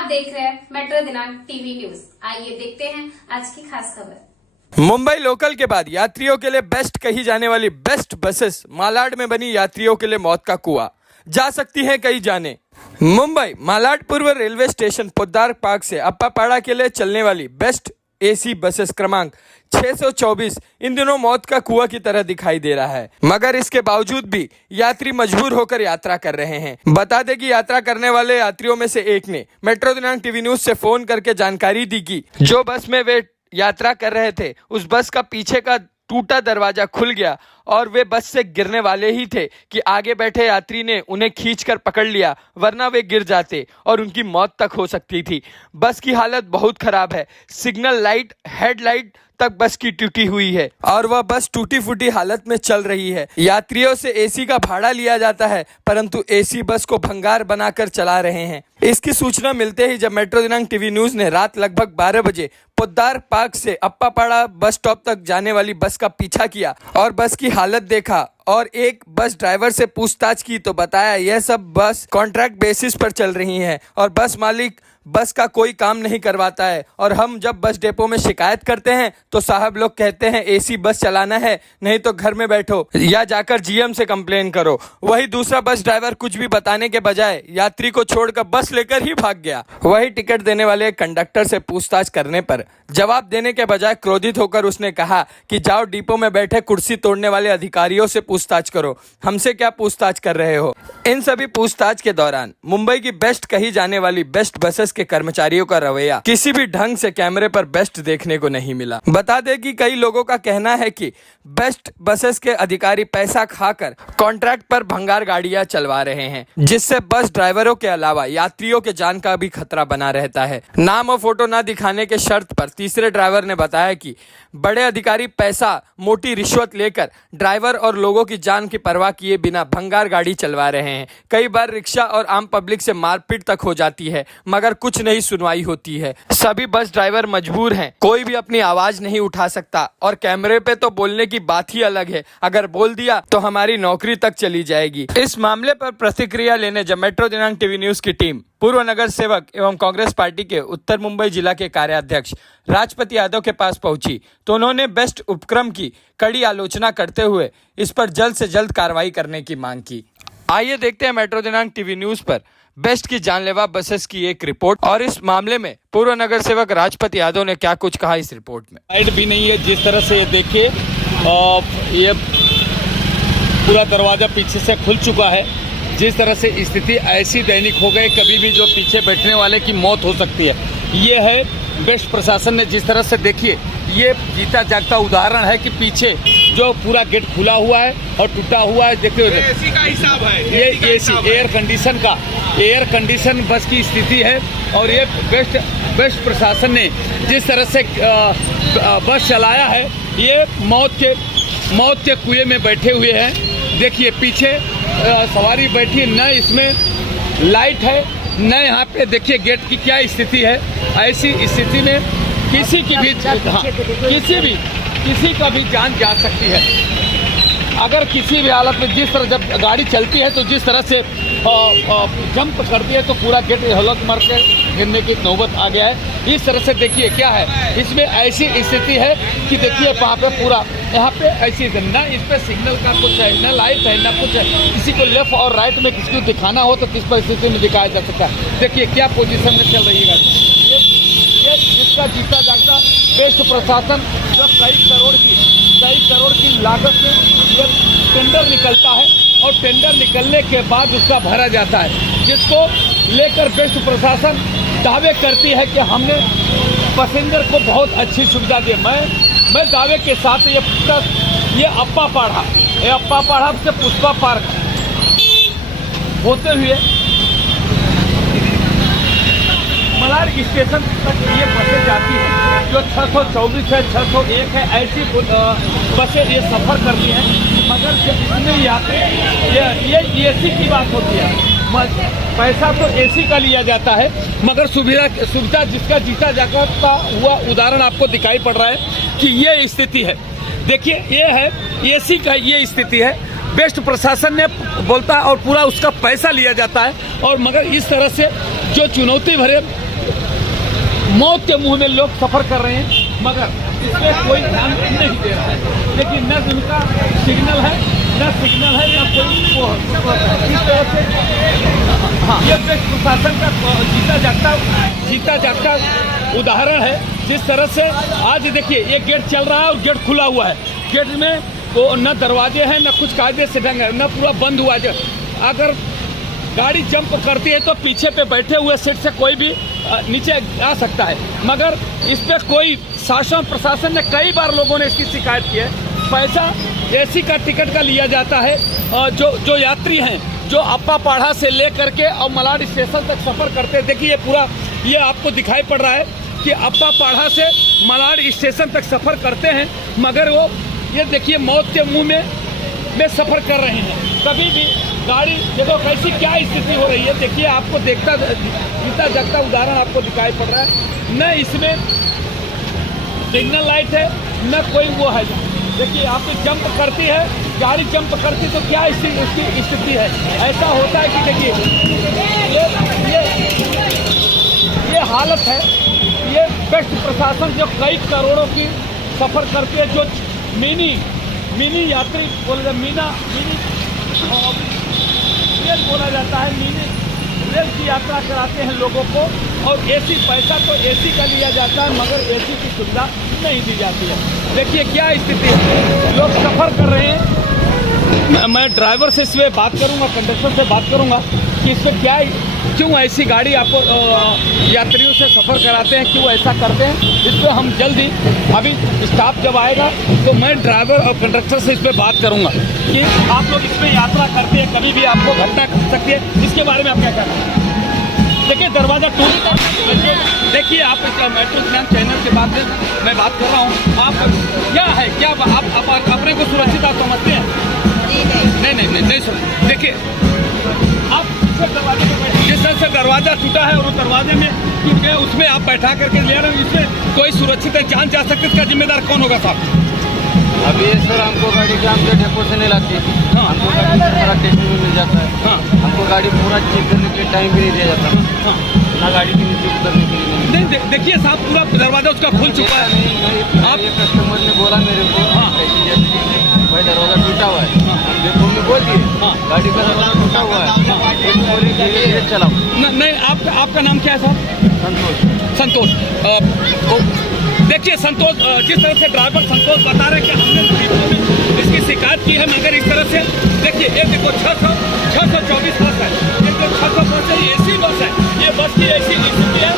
आप देख रहे हैं मेट्रो दिनांक टीवी न्यूज। आइए देखते हैं आज की खास खबर। मुंबई लोकल के बाद यात्रियों के लिए बेस्ट कही जाने वाली बेस्ट बसेस मालाड में बनी यात्रियों के लिए मौत का कुआं। जा सकती हैं कई जाने। मुंबई मालाड पूर्व रेलवे स्टेशन पोद्दार पार्क से अप्पापाड़ा के लिए चलने वाली बेस्ट एसी बसेस क्रमांक 624 इन दिनों मौत का कुआं की तरह दिखाई दे रहा है, मगर इसके बावजूद भी यात्री मजबूर होकर यात्रा कर रहे हैं। बता दें कि यात्रा करने वाले यात्रियों में से एक ने मेट्रो दिनांक टीवी न्यूज से फोन करके जानकारी दी कि जो बस में वे यात्रा कर रहे थे उस बस का पीछे का टूटा दरवाजा खुल गया और वे बस से गिरने वाले ही थे कि आगे बैठे यात्री ने उन्हें खींचकर पकड़ लिया, वरना वे गिर जाते और उनकी मौत तक हो सकती थी। बस की हालत बहुत खराब है। सिग्नल लाइट, हेडलाइट तक बस की टूटी हुई है और वह बस टूटी फूटी हालत में चल रही है। यात्रियों से एसी का भाड़ा लिया जाता है, परंतु एसी बस को भंगार बनाकर चला रहे हैं। इसकी सूचना मिलते ही जब मेट्रो दिनांक टीवी न्यूज ने रात लगभग 12 बजे पोद्दार पार्क से अप्पापाड़ा बस स्टॉप तक जाने वाली बस का पीछा किया और बस की हालत देखा और एक बस ड्राइवर से पूछताछ की तो बताया यह सब बस कॉन्ट्रैक्ट बेसिस पर चल रही हैं और बस मालिक बस का कोई काम नहीं करवाता है और हम जब बस डिपो में शिकायत करते हैं तो साहब लोग कहते हैं एसी बस चलाना है, नहीं तो घर में बैठो या जाकर जीएम से कंप्लेन करो। वही दूसरा बस ड्राइवर कुछ भी बताने के बजाय यात्री को छोड़कर बस लेकर ही भाग गया। वही टिकट देने वाले कंडक्टर से पूछताछ करने पर जवाब देने के बजाय क्रोधित होकर उसने कहा कि जाओ डिपो में बैठे कुर्सी तोड़ने वाले अधिकारियों से पूछताछ करो, हमसे क्या पूछताछ कर रहे हो। इन सभी पूछताछ के दौरान मुंबई की बेस्ट कही जाने वाली बेस्ट बसेस के कर्मचारियों का रवैया किसी भी ढंग से कैमरे पर बेस्ट देखने को नहीं मिला। बता दें कि कई लोगों का कहना है कि बेस्ट बसेस के अधिकारी पैसा खाकर कॉन्ट्रैक्ट पर भंगार गाड़ियां चलवा रहे हैं, जिससे बस ड्राइवरों के अलावा यात्रियों के जान का भी खतरा बना रहता है। नाम और फोटो न दिखाने के शर्त पर तीसरे ड्राइवर ने बताया कि बड़े अधिकारी पैसा मोटी रिश्वत लेकर ड्राइवर और लोगों की जान की परवाह किए बिना भंगार गाड़ी चलवा रहे हैं। कई बार रिक्शा और आम पब्लिक से मारपीट तक हो जाती है, मगर कुछ नहीं सुनवाई होती है। सभी बस ड्राइवर मजबूर हैं, कोई भी अपनी आवाज नहीं उठा सकता और कैमरे पे तो बोलने की बात ही अलग है, अगर बोल दिया तो हमारी नौकरी तक चली जाएगी। इस मामले पर प्रतिक्रिया लेने जब मेट्रो दिनांक टीवी न्यूज की टीम पूर्व नगर सेवक एवं कांग्रेस पार्टी के उत्तर मुंबई जिला के कार्याध्यक्ष राजपति यादव के पास पहुंची तो उन्होंने बेस्ट उपक्रम की कड़ी आलोचना करते हुए इस पर जल्द से जल्द कार्रवाई करने की मांग की। आइए देखते हैं मेट्रो दिनांक टीवी न्यूज पर बेस्ट की जानलेवा बसेस की एक रिपोर्ट और इस मामले में पूर्व नगर सेवक राजपति यादव ने क्या कुछ कहा इस रिपोर्ट में। लाइट भी नहीं है, जिस तरह से ये देखिए ये पूरा दरवाजा पीछे से खुल चुका है। जिस तरह से स्थिति ऐसी दैनिक हो गई, कभी भी जो पीछे बैठने वाले की मौत हो सकती है। ये है बेस्ट प्रशासन ने जिस तरह से देखिए, ये जीता जागता उदाहरण है कि पीछे जो पूरा गेट खुला हुआ है और टूटा हुआ है। देखिए एसी का हिसाब है, ये एसी एयर कंडीशन बस की स्थिति है और ये बेस्ट प्रशासन ने जिस तरह से बस चलाया है, ये मौत के कुएं में बैठे हुए हैं। देखिए पीछे सवारी बैठी, न इसमें लाइट है, न यहाँ पे देखिए गेट की क्या स्थिति है। ऐसी स्थिति में किसी का भी जान जा सकती है। अगर किसी भी हालत में जिस तरह जब गाड़ी चलती है तो जिस तरह से जंप करती है तो पूरा गेट हलक मार के गिरने की नौबत आ गया है। इस तरह से देखिए क्या है, इसमें ऐसी स्थिति है कि देखिए वहाँ पे पूरा यहाँ पे ऐसी न इस पर सिग्नल का कुछ है, न लाइट है, न कुछ है। किसी को लेफ्ट और राइट में किसी को दिखाना हो तो किस परिस्थिति में दिखाया जा सकता है। देखिए क्या पोजीशन में चल रही है गाड़ी। ये जिसका जीता जागता बेस्ट प्रशासन जो कई करोड़ की लागत में ये टेंडर निकलता है और टेंडर निकलने के बाद उसका भरा जाता है, जिसको लेकर बेस्ट प्रशासन दावे करती है कि हमने पैसेंजर को बहुत अच्छी सुविधा दी। मैं दावे के साथ ये अप्पापाड़ा से पुष्पा पार्क होते हुए मलाड स्टेशन तक ये बसें जाती हैं, जो 624 है, 601 है, ऐसी बसें ये सफ़र करती हैं। मगर जब इसमें ये एसी की बात होती है, पैसा तो एसी का लिया जाता है, मगर सुविधा जिसका जीता जागता हुआ उदाहरण आपको दिखाई पड़ रहा है कि ये स्थिति है। देखिए ये है एसी का, ये स्थिति है। बेस्ट प्रशासन ने बोलता है और पूरा उसका पैसा लिया जाता है, और मगर इस तरह से जो चुनौती भरे मौत के मुंह में लोग सफर कर रहे हैं, मगर इसमें कोई ध्यान नहीं दे रहा है। लेकिन न उनका सिग्नल है, न सिग्नल है, न कोई इस तरह से। हाँ, ये प्रशासन का जीता जागता उदाहरण है। जिस तरह से आज देखिए ये गेट चल रहा है और गेट खुला हुआ है, गेट में तो न दरवाजे हैं, न कुछ कायदे से ढंग है, न पूरा बंद हुआ है। अगर गाड़ी जंप करती है तो पीछे पे बैठे हुए सीट से कोई भी नीचे आ सकता है, मगर इस पर कोई शासन प्रशासन ने कई बार लोगों ने इसकी शिकायत की है। पैसा एसी का टिकट का लिया जाता है। जो यात्री हैं जो अप्पा पाढ़ा से ले करके और मलाड स्टेशन तक सफ़र करते हैं, देखिए ये पूरा ये आपको दिखाई पड़ रहा है कि अप्पा पाढ़ा से मलाड स्टेशन तक सफ़र करते हैं, मगर वो ये देखिए मौत के मुंह में सफ़र कर रहे हैं। कभी भी गाड़ी देखो कैसी क्या स्थिति हो रही है, देखिए आपको जीता जागता उदाहरण आपको दिखाई पड़ रहा है। न इसमें सिग्नल लाइट है, न कोई वो है। देखिए आप जंप करती है गाड़ी, जंप करती तो क्या इसकी स्थिति है। ऐसा होता है कि देखिए ये हालत है। ये बेस्ट प्रशासन जो कई करोड़ों की सफ़र करती है, जो मिनी यात्री बोले मिनी रेल बोला जाता है, मिनी रेल की यात्रा कराते हैं लोगों को। और एसी पैसा तो एसी का लिया जाता है, मगर एसी की सुविधा नहीं दी जाती है। देखिए क्या स्थिति है, लोग सफ़र कर रहे हैं। मैं ड्राइवर से इसमें बात करूंगा, कंडक्टर से बात करूंगा कि इसमें क्यों ऐसी गाड़ी आपको यात्रियों से सफ़र कराते हैं, क्यों ऐसा करते हैं। इस पर हम जल्दी अभी स्टाफ जब आएगा तो मैं ड्राइवर और कंडक्टर से इस पर बात करूंगा कि आप लोग इसमें यात्रा करते हैं, कभी भी आपको घटना घट सकती है। इसके बारे में आप क्या कहना है? देखिए दरवाज़ा टूट, देखिए आप मेट्रो ज्ञान चैनल के बाद मैं बात कर रहा हूँ। आप क्या है, क्या आप अपने को सुरक्षित आप समझते हैं? नहीं सर, देखिए आप दरवाजे पे बैठे, जिस तरह से दरवाज़ा टूटा है और उस दरवाजे में टूट गया, उसमें आप बैठा करके ले रहे हैं, इसमें कोई सुरक्षित है, जान जा सकती है, इसका जिम्मेदार कौन होगा साहब? अभी ये सर हमको गाड़ी के हमसे डेपो से नहीं लाती है। हाँ। हमको गाड़ी पूरा स्टेशन में मिल जाता है। हाँ। हमको गाड़ी पूरा चेक करने के टाइम भी नहीं दिया जाता। हाँ। ना गाड़ी के नीचे उतरने के लिए नहीं, देखिए साहब पूरा दरवाज़ा उसका खुल चुका है। आप ये कस्टमर ने बोला मेरे को, हाँ। भाई दरवाज़ा टूटा हुआ है। हम डेपो में बोल दिए, हाँ। गाड़ी का दरवाज़ा टूटा हुआ है, बोले धीरे चलाओ। नहीं, आपका नाम क्या है साहब? संतोष। देखिए संतोष, जिस तरह से ड्राइवर संतोष बता रहे हैं कि हमने डिपो में इसकी शिकायत की है, मगर इस तरह से देखिए ये देखो 624 बस है, ये तो 600 बस है, एसी बस है, ये बस की ऐसी स्थिति है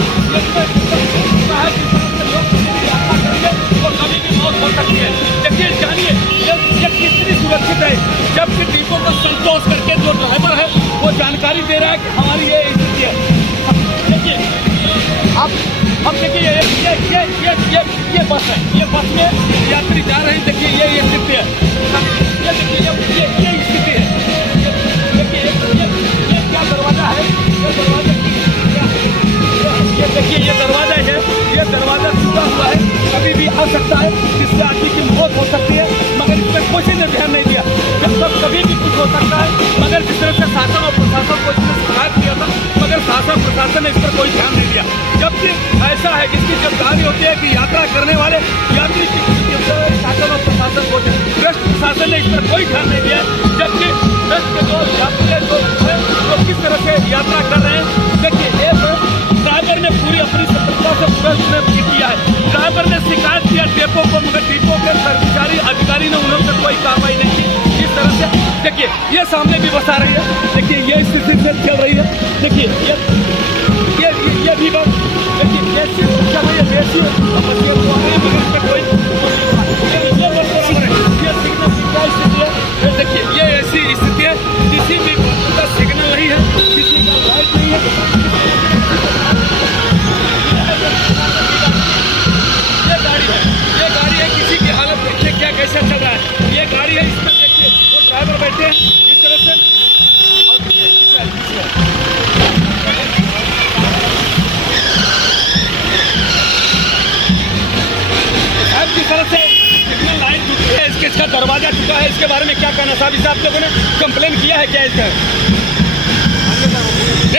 और कभी भी मौत हो सकती है। देखिए जानिए ये कितनी सुरक्षित है, जबकि डिपो को संतोष करके जो ड्राइवर है वो जानकारी दे रहा है कि हमारी ये स्थिति है। देखिए अब देखिए ये बस है, ये बस में यात्री जा रहे हैं। देखिए ये स्थिति है, ये देखिए ये स्थिति है। देखिए ये क्या दरवाज़ा है, ये दरवाज़ा ये देखिए ये दरवाज़ा है, ये दरवाज़ा टूटा हुआ है, कभी भी आ सकता है, जिससे आदमी की मौत हो सकती है, मगर इस पर किसी ने ध्यान नहीं दिया। जब तक कभी भी कुछ हो सकता है, मगर जिस तरह से शासन और प्रशासन को इसने शिकायत किया था, मगर शासन प्रशासन ने इस पर कोई ध्यान नहीं दिया। जबकि ऐसा है कि इसकी जानकारी होती है कि यात्रा करने वाले यात्री की शासन और प्रशासन को, भ्रष्ट प्रशासन ने इस पर कोई ध्यान नहीं दिया। जबकि भ्रष्ट के जो यात्री है वो किस तरह से यात्रा कर रहे हैं। देखिए एक ड्राइवर ने पूरी अपनी सतर्कता से पूरा उसने किया है। ड्राइवर ने शिकायत किया डेपो को, मगर डिपो के कर्मचारी अधिकारी ने उन पर कोई कार्रवाई नहीं की। इस तरह से देखिए ये सामने भी बस आ रही है, देखिए ये स्थिति से चल रही है। देखिए ये भी बस देखिए ऐसी चल रही है, ऐसी मगर इस पर कोई ये सिग्नल की क्या स्थिति है। देखिए ये ऐसी स्थिति है, किसी भी बस का सिग्नल नहीं है, किसी का लाइट नहीं है। ये गाड़ी है, किसी की हालत देखिए क्या कैसा चल रहा है। ये गाड़ी है, इसमें देखिए वो ड्राइवर बैठे हैं इस तरह से, और जिस तरह से सिग्नल लाइन टूटी है, इसका दरवाजा टूटा है, इसके बारे में क्या कहना साहब? इसे आप लोगों ने कंप्लेन किया है क्या इसका?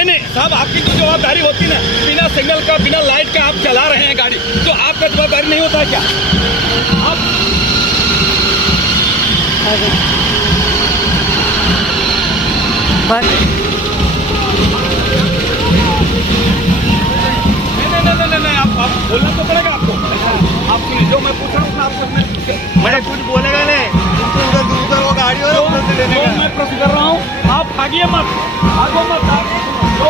नहीं साहब, आपकी तो जवाबदारी होती ना, बिना सिग्नल का बिना लाइट का आप चला रहे हैं गाड़ी, तो आपका जवाबदारी नहीं होता है क्या? आप नहीं, आप बोलना तो पड़ेगा आपको। आप सुनिए, जो मैं पूछ रहा हूँ आपको, मैंने कुछ बोलेगा नहीं, उधर दूसरा वो गाड़ी हो जो उधर से लेने का। मैं प्रश्न कर रहा हूँ, आप भागिए मत, भागो मत, जो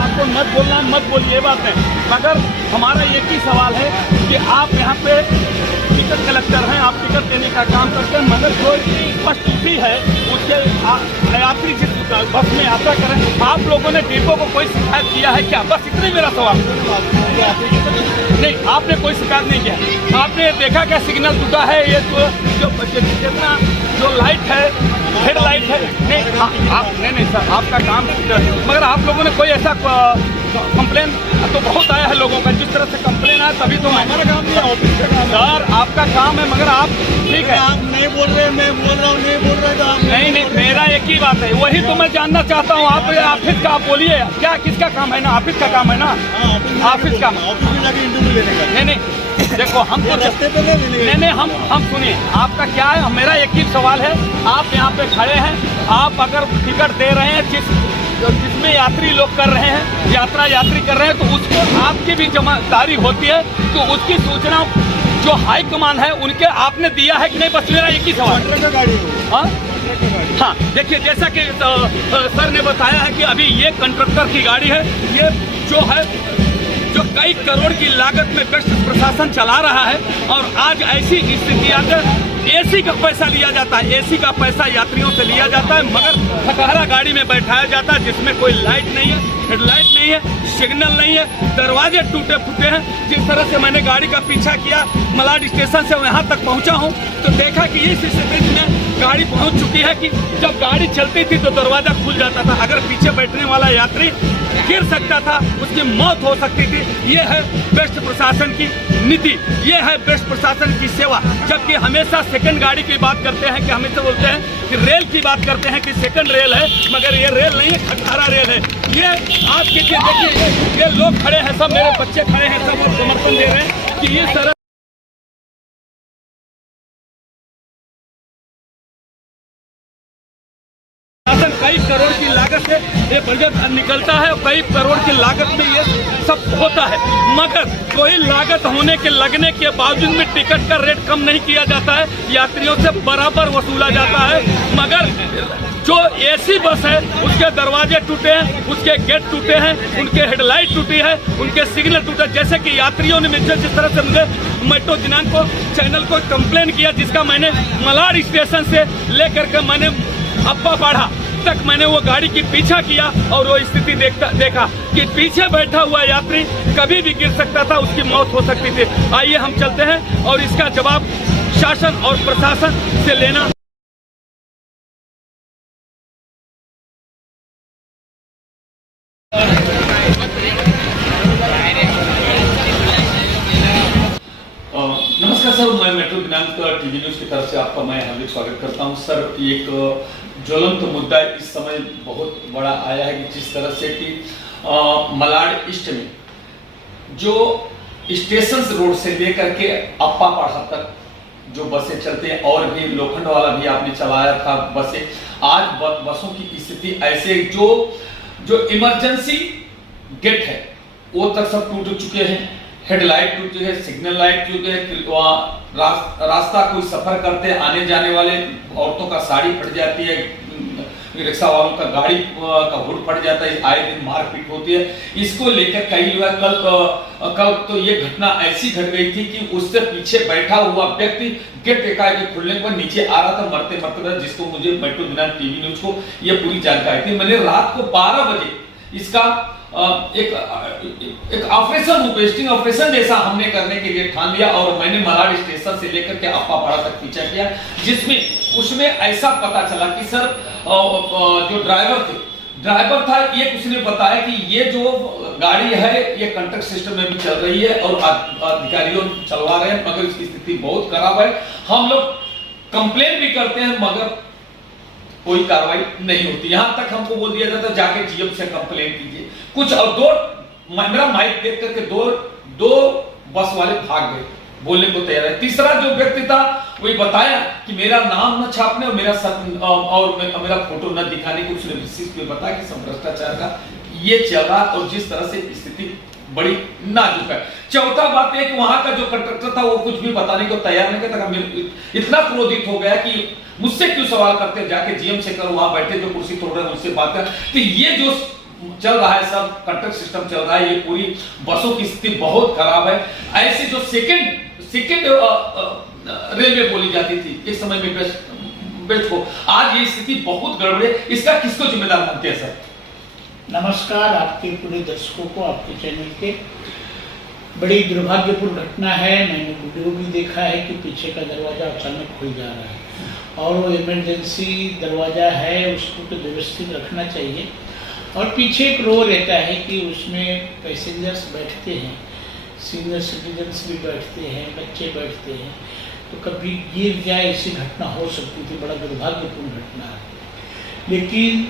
आपको मत बोलना मत बोलिए, ये बात है। मगर हमारा एक ही सवाल है कि आप यहाँ पे टिकट कलेक्टर हैं, आप टिकट देने का काम करते हैं, मगर जो बस टूटी है उसके यात्री जिस बस में यात्रा करें, आप लोगों ने डिपो को कोई शिकायत किया है क्या? बस इतना ही मेरा सवाल। नहीं, आपने कोई शिकायत नहीं किया। आपने देखा क्या सिग्नल टूटा है? ये जो जितना जो लाइट है, हेड लाइट है, नहीं सर, आपका काम, मगर आप लोगों ने कोई ऐसा कंप्लेन तो बहुत आया है लोगों का, जिस तरह से कंप्लेन आया तभी तो हमारा काम नहीं है, ऑफिस का काम है सर, आपका काम है, मगर आप ठीक है, आप नहीं बोल रहे, मैं बोल रहा हूँ, नहीं बोल रहे तो आप नहीं, मेरा एक ही बात है, वही तो मैं जानना चाहता हूँ। आप ऑफिस का आप बोलिए, क्या किसका काम है ना? ऑफिस का काम है ना, ऑफिस का, ऑफिस में जाके इंटरव्यू लेने का। नहीं, देखो हम तो रास्ते पे नहीं, हम सुनिए, आपका क्या है? मेरा एक ही सवाल है, आप यहाँ पे खड़े हैं, आप अगर टिकट दे रहे हैं जिसमें यात्री लोग कर रहे हैं, यात्री कर रहे हैं, तो उसको आपकी भी जिम्मेदारी होती है, तो उसकी सूचना जो हाई कमान है उनके आपने दिया है कि नहीं? बस मेरा एक ही सवाल। का गाड़ी हाँ, देखिए, जैसा कि सर ने बताया है कि अभी ये कंट्रक्टर की गाड़ी है, ये जो कई करोड़ की लागत में बेस्ट प्रशासन चला रहा है, और आज ऐसी स्थिति आकर एसी का पैसा लिया जाता है, एसी का पैसा यात्रियों से लिया जाता है, मगर खटारा गाड़ी में बैठाया जाता है जिसमें कोई लाइट नहीं है, हेडलाइट नहीं है, सिग्नल नहीं है, दरवाजे टूटे फूटे हैं। जिस तरह से मैंने गाड़ी का पीछा किया, मलाड स्टेशन से यहाँ तक पहुँचा हूँ, तो देखा कि इस स्थिति में गाड़ी पहुँच चुकी है कि जब गाड़ी चलती थी तो दरवाजा खुल जाता था, अगर पीछे बैठने वाला यात्री गिर सकता था, उसकी मौत हो सकती थी। ये है बेस्ट प्रशासन की नीति, ये है बेस्ट प्रशासन की सेवा। जबकि हमेशा सेकंड गाड़ी की बात करते हैं, कि हमेशा बोलते हैं कि रेल की बात करते हैं कि सेकंड रेल है, मगर ये रेल नहीं है, खटारा रेल है। ये आप देखिए, ये लोग खड़े हैं, सब मेरे बच्चे खड़े हैं, सब लोग समर्थन दे रहे हैं कि इस तरह कई करोड़ की लागत से ये बजट निकलता है, और कई करोड़ की लागत में ये सब होता है, मगर कोई लागत होने के लगने के बावजूद में टिकट का रेट कम नहीं किया जाता है, यात्रियों से बराबर वसूला जाता है। मगर जो एसी बस है उसके दरवाजे टूटे हैं, उसके गेट टूटे हैं, उनके हेडलाइट टूटी है, उनके सिग्नल टूटे, जैसे कि यात्रियों ने मुझे जिस तरह से मुझे मेट्रो दिनांक को चैनल को कंप्लेन किया, जिसका मैंने मलाड स्टेशन से लेकर के मैंने अप्पा पढ़ा तक मैंने वो गाड़ी की पीछा किया, और वो स्थिति देखा कि पीछे बैठा हुआ यात्री कभी भी गिर सकता था, उसकी मौत हो सकती थी। आइए हम चलते हैं और इसका जवाब शासन और प्रशासन से लेना। नमस्कार सर, मैं मेट्रो दिनांक टीवी न्यूज की तरफ से आपका मैं हार्दिक स्वागत करता हूं। सर, एक ज्वलंत मुद्दा इस समय बहुत बड़ा आया है कि जिस तरह से कि मलाड ईस्ट में जो स्टेशन रोड से लेकर के अप्पा पढ़ा तक जो बसें चलते हैं, और भी लोखंड वाला भी आपने चलाया था बसें, आज बसों की स्थिति ऐसे जो इमरजेंसी गेट है वो तक सब टूट चुके हैं, हेडलाइट टूटी है, सिग्नल लाइट टूटे है, रास्ता कोई सफर करते आने जाने वाले औरतों का साड़ी फट जाती है, रिक्शा वालों का गाड़ी का हुड फट जाता है, आए दिन मारपीट होती है। इसको लेकर कई लोग कल तो ये घटना ऐसी घट गई थी कि उससे पीछे बैठा हुआ व्यक्ति गेट एकाएक खुलने पर नीचे आ रहा था, मरते मरते, जिसको मुझे मेट्रो दिनांक टीवी न्यूज को ये पूरी जानकारी थी। मैंने रात को 12 बजे इसका एक ऑपरेशन, वेस्टिंग ऑपरेशन जैसा हमने करने के लिए ठान लिया, और मैंने मलाड स्टेशन से लेकर के अप्पा पाड़ा तक पीछा किया, जिसमें उसमें ऐसा पता चला कि सर जो ड्राइवर था, ये उसने बताया कि ये जो गाड़ी है ये कंट्रैक्ट सिस्टम में भी चल रही है और अधिकारियों चलवा रहे हैं, मगर इसकी स्थिति बहुत खराब है। हम लोग कंप्लेन भी करते हैं, मगर कोई कार्रवाई नहीं होती। यहां तक हमको बोल दिया जाता जाके जीएम से कंप्लेन कीजिए। कुछ और दो मेरा माइक देख करके दो बस वाले भाग गए, बोलने को तैयार है। तीसरा जो व्यक्ति था वही बताया कि मेरा नाम न छापने और मेरा फोटो न दिखाने की उसने विशेष में बताया कि सब भ्रष्टाचार का ये चल रहा और जिस तरह से स्थिति बड़ी नाजुक है। चौथा बात है कि वहां का जो कंट्रैक्टर था वो कुछ भी बताने को तैयार नहीं था। इतना क्रोधित हो गया कि मुझसे क्यों सवाल करते, जाके जीएम से करो, वहां बैठे जो कुर्सी तोड़ रहे हैं उनसे बात कर। तो ये जो चल रहा है सब कंट्रैक्ट सिस्टम चल रहा है, ये पूरी बसों की स्थिति बहुत खराब है। ऐसी जो सेकंड रेलवे बोली जाती थी एक समय में बेस्ट को, आज ये स्थिति बहुत गड़बड़ है। इसका किसको जिम्मेदार मानते हैं सर? नमस्कार, आपके पूरे दर्शकों को, आपके चैनल के। बड़ी दुर्भाग्यपूर्ण घटना है। मैंने वीडियो भी देखा है कि पीछे का दरवाज़ा अचानक खुल जा रहा है और वो इमरजेंसी दरवाज़ा है, उसको तो व्यवस्थित रखना चाहिए। और पीछे एक रो रहता है कि उसमें पैसेंजर्स बैठते हैं, सीनियर सिटीजन्स भी बैठते हैं, बच्चे बैठते हैं, तो कभी गिर जाए ऐसी घटना हो सकती थी। बड़ा दुर्भाग्यपूर्ण घटना है। लेकिन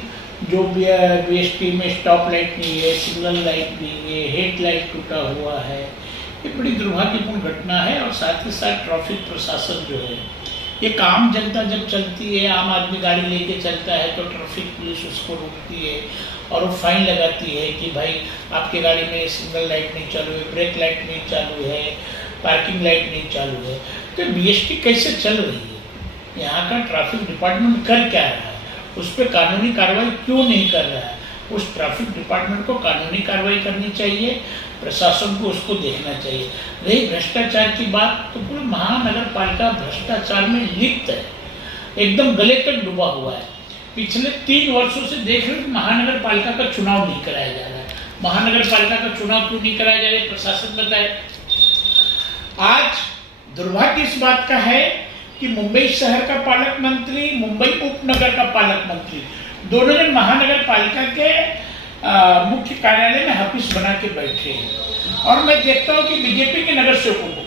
जो बीएसटी में स्टॉप लाइट नहीं है, सिग्नल लाइट नहीं है, हेड लाइट टूटा हुआ है, ये बड़ी दुर्भाग्यपूर्ण घटना है। और साथ ही साथ ट्रैफिक प्रशासन जो है, एक आम जनता जब चलती है, आम आदमी गाड़ी लेके चलता है तो ट्रैफिक पुलिस उसको रोकती है और वो फाइन लगाती है कि भाई आपके गाड़ी में सिग्नल लाइट नहीं चालू है, ब्रेक लाइट नहीं चालू है, पार्किंग लाइट नहीं चालू है। तो बीएसटी कैसे चल रही है? यहाँ का ट्रैफिक डिपार्टमेंट कर क्या रहा है? उस पर कानूनी कार्रवाई क्यों नहीं कर रहा है? उस ट्रैफिक डिपार्टमेंट को कानूनी कार्रवाई करनी चाहिए, प्रशासन को उसको देखना चाहिए। रही भ्रष्टाचार की बात, तो पूरा महानगर पालिका भ्रष्टाचार में लिप्त है, एकदम गले तक डूबा हुआ है। पिछले 3 वर्षों से देख रहे हैं महानगर पालिका का चुनाव नहीं कराया जा रहा है। महानगर पालिका का चुनाव क्यों नहीं कराया जा रहा है, प्रशासन बताए। आज दुर्भाग्य इस बात का है कि मुंबई शहर का पालक मंत्री, मुंबई उपनगर का पालक मंत्री, दोनों जन महानगर पालिका के मुख्य कार्यालय में ऑफिस बना के बैठे हैं। और मैं देखता हूँ कि बीजेपी के नगर सेवकों को,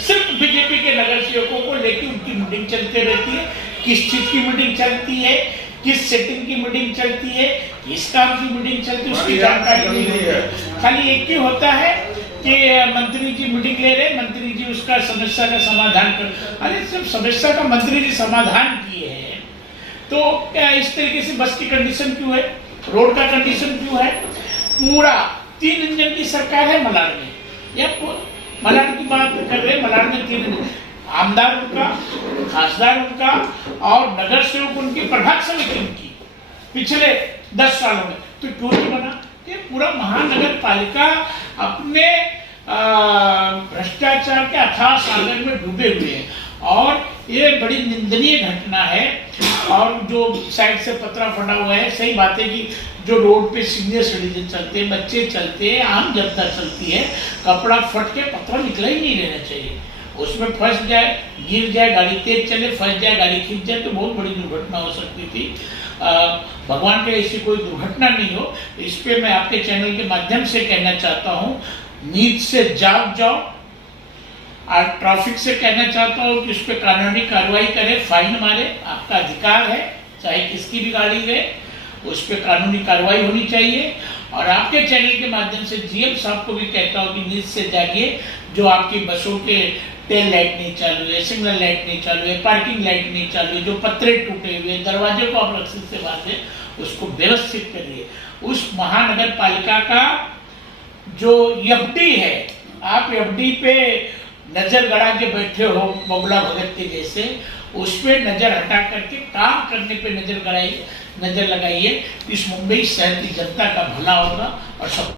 सिर्फ बीजेपी के नगर सेवकों को लेकर उनकी मीटिंग चलती रहती है। किस चीज की मीटिंग चलती है, किस सेटिंग की मीटिंग चलती है, किस काम की मीटिंग चलती है, उसकी जानकारी नहीं है। खाली एक ही होता है कि मंत्री जी मीटिंग ले रहे, मंत्री जी उसका समस्या का समाधान कर। अरे जब समस्या का मंत्री जी समाधान किए हैं तो क्या इस तरीके से बस की कंडीशन क्यों है, रोड का कंडीशन क्यों है? पूरा 3 इंजन की सरकार है मलाड में, या मलाड की बात कर रहे हैं, मलाड में 3 इंजन, आमदार उनका, खासदार उनका और नगर सेवक उनकी, प्रभाग समिति उनकी पिछले 10 सालों में। तो क्यों नहीं बना? ये पूरा महानगर पालिका अपने भ्रष्टाचार के अथाह सागर में डूबे हुए हैं और ये बड़ी निंदनीय घटना है। और जो साइड से पतरा फटा हुआ है, सही बात है कि जो रोड पे सीनियर सिटीजन चलते हैं, बच्चे चलते हैं, आम जनता चलती है, कपड़ा फट के पतरा निकला ही नहीं रहना चाहिए। उसमें फंस जाए, गिर जाए, गाड़ी तेज चले, फंस जाए, गाड़ी खींच जाए तो बहुत बड़ी दुर्घटना हो सकती थी। भगवान के ऐसी कोई दुर्घटना नहीं हो, इस पे मैं आपके चैनल के माध्यम से कहना चाहता हूँ, नींद से जाग जाओ। और ट्रैफिक से कहना चाहता हूँ कि उस पर कानूनी कार्रवाई करे, फाइन मारे, आपका अधिकार है, चाहे किसकी भी गाड़ी है, उस पर कानूनी कार्रवाई होनी चाहिए। और आपके चैनल के माध्यम से जीएम साहब को भी कहता हूँ कि नींद से जागिए। जो आपकी बसों के टेल लाइट नहीं चालू है, सिग्नल लाइट नहीं चालू है, पार्किंग लाइट नहीं चालू है, जो पत्रे टूटे हुए, दरवाजे को आप रस्सी से बांधे, उसको व्यवस्थित करिए। उस महानगर पालिका का जो एफडी है, आप एफडी पे नजर गड़ा के बैठे हो बबुला भगत के जैसे, उस पर नजर हटा करके काम करने पे नजर लगाइए। इस मुंबई शहर की जनता का भला होगा और सब